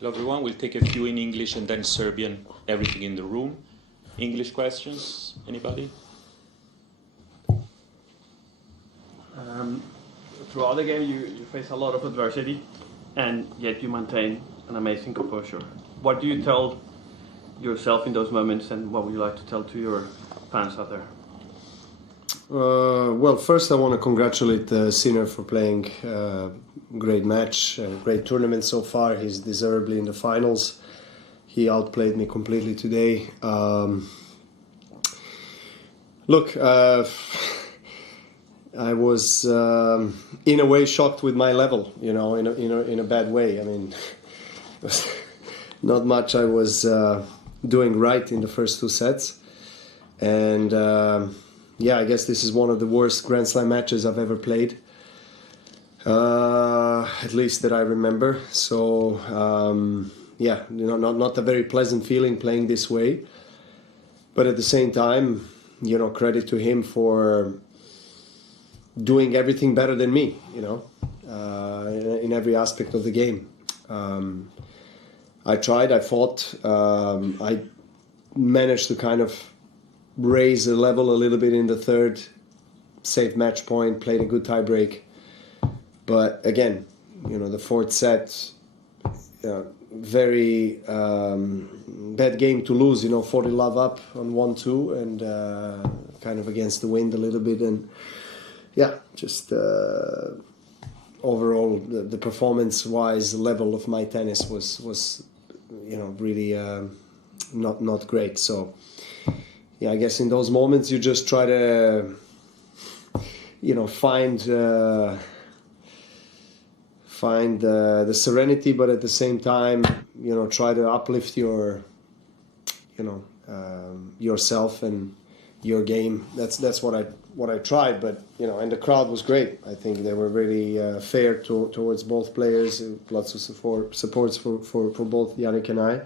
Hello everyone, we'll take a few in English and then Serbian, everything in the room. English questions, anybody? Throughout the game you face a lot of adversity and yet you maintain an amazing composure. What do you tell yourself in those moments and what would you like to tell to your fans out there? Well, first I want to congratulate Sinner for playing a great match, a great tournament so far. He's deservedly in the finals. He outplayed me completely today. Look, I was in a way shocked with my level, you know, in a bad way. I mean, not much I was doing right in the first two sets, and yeah, I guess this is one of the worst Grand Slam matches I've ever played, at least that I remember. So yeah, you know, not a very pleasant feeling playing this way, but at the same time, you know, credit to him for doing everything better than me, you know, in every aspect of the game. I tried, I fought, I managed to kind of raise the level a little bit in the third, saved match point, played a good tie break. But again, you know, the fourth set, very bad game to lose, you know, 40 love up on 1-2 and kind of against the wind a little bit. And yeah, just overall, the performance-wise level of my tennis was you know, really not great. So yeah, I guess in those moments you just try to, you know, find the serenity, but at the same time, you know, try to uplift your, you know, yourself and your game. That's what I tried. But you know, and the crowd was great. I think they were really fair towards both players. Lots of supports for both Jannik and I.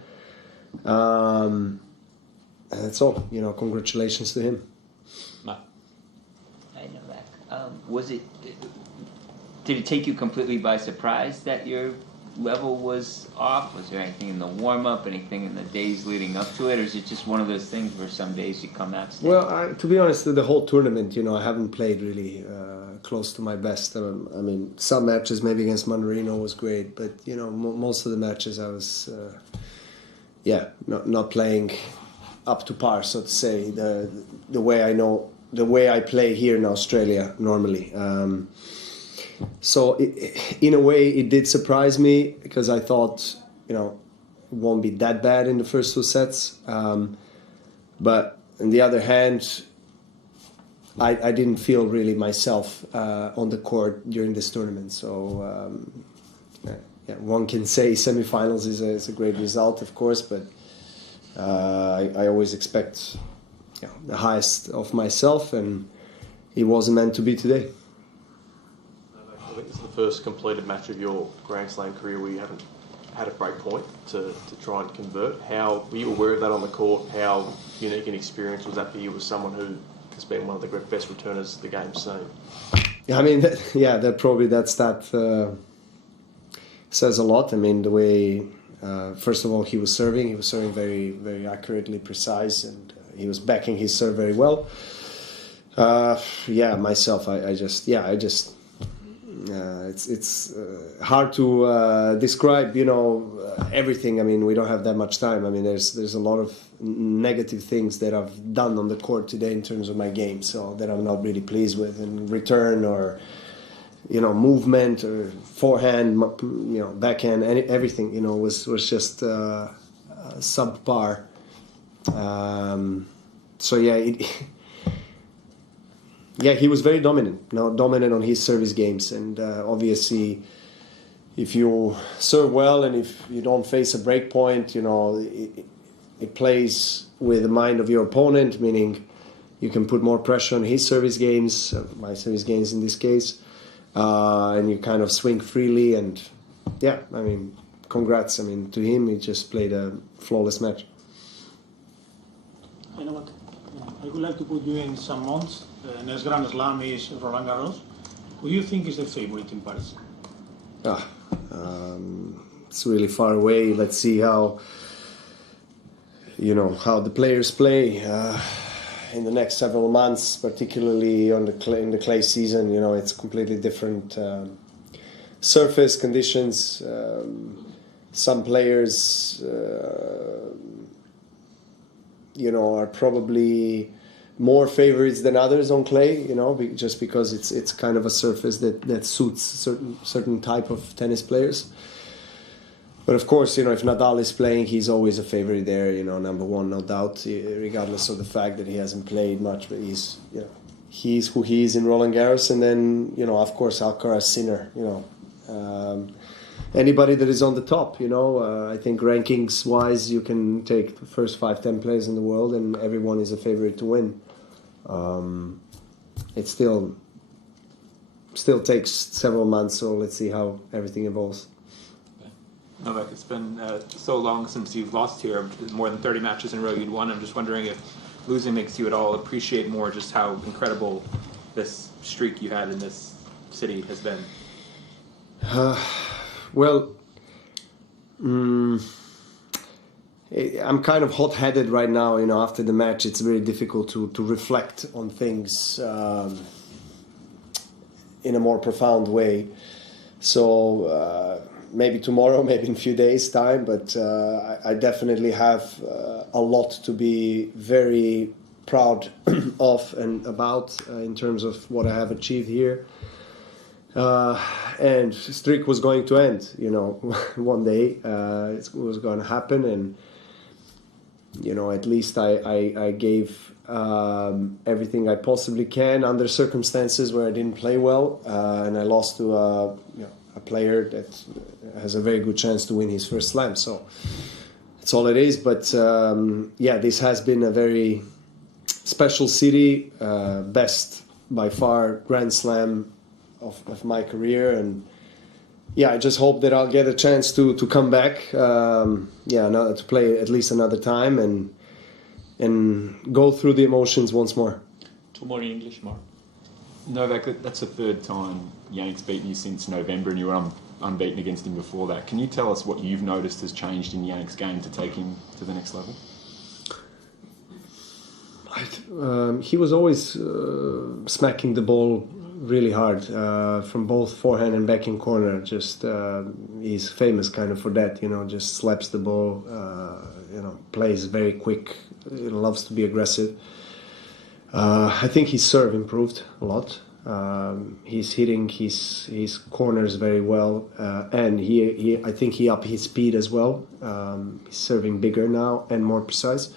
And that's all. You know, congratulations to him. Hi, Novak. Did it take you completely by surprise that your level was off? Was there anything in the warm-up, anything in the days leading up to it, or is it just one of those things where some days you come out? Well, to be honest, the whole tournament, you know, I haven't played really close to my best. I mean, some matches maybe against Manarino was great, but you know, most of the matches I was, yeah, not playing up to par, so to say, the way I play here in Australia normally. So in a way it did surprise me because I thought, you know, it won't be that bad in the first two sets. But on the other hand, I didn't feel really myself on the court during this tournament. So yeah, one can say semifinals is a great result, of course, but I always expect, you know, the highest of myself, and it wasn't meant to be today. I think this is the first completed match of your Grand Slam career where you haven't had a break point to try and convert. How were you aware of that on the court? How unique an experience was that for you as someone who has been one of the best returners the game's seen? Yeah, I mean, that stat says a lot. I mean, the way, first of all, he was serving very, very accurately, precise, and he was backing his serve very well. Yeah, myself, it's hard to describe, you know, everything. I mean, we don't have that much time. I mean, there's a lot of negative things that I've done on the court today in terms of my game, so that I'm not really pleased with, in return or, you know, movement or forehand, you know, backhand, everything, you know, was just subpar. So yeah. Yeah, he was very dominant. Dominant on his service games, and obviously, if you serve well and if you don't face a break point, you know, it plays with the mind of your opponent. Meaning, you can put more pressure on his service games, my service games in this case, and you kind of swing freely. And yeah, I mean, congrats. I mean, to him, he just played a flawless match. You know what? I would like to put you in some months. The next Grand Slam is Roland Garros. Who do you think is the favorite in Paris? it's really far away. Let's see how the players play in the next several months, particularly on in the clay season. It's completely different surface conditions. Some players, are probably more favorites than others on clay, just because it's kind of a surface that suits certain type of tennis players. But of course, if Nadal is playing, he's always a favorite there, number one, no doubt, regardless of the fact that he hasn't played much. But he's who he is in Roland Garros, and then of course Alcaraz, Sinner, anybody that is on the top, I think rankings wise, you can take the first 5-10 players in the world, and everyone is a favorite to win. It still takes several months, so let's see how everything evolves. Novak, it's been so long since you've lost here, more than 30 matches in a row you'd won. I'm just wondering if losing makes you at all appreciate more just how incredible this streak you had in this city has been. Well, I'm kind of hot-headed right now. After the match, it's very difficult to reflect on things in a more profound way. So maybe tomorrow, maybe in a few days' time, but I definitely have a lot to be very proud of and about in terms of what I have achieved here. And streak was going to end, one day. It was going to happen, and at least I gave everything I possibly can under circumstances where I didn't play well, and I lost to a player that has a very good chance to win his first slam. So that's all it is. But this has been a very special city, best by far Grand Slam of my career, and I just hope that I'll get a chance to come back, to play at least another time and go through the emotions once more. Two more in English, Mark. Novak, that's the third time Jannik's beaten you since November, and you were unbeaten against him before that. Can you tell us what you've noticed has changed in Jannik's game to take him to the next level? He was always smacking the ball really hard from both forehand and backhand corner. Just he's famous kind of for that, just slaps the ball, plays very quick, loves to be aggressive. I think his serve improved a lot. He's hitting his corners very well, and I think he upped his speed as well. He's serving bigger now and more precise.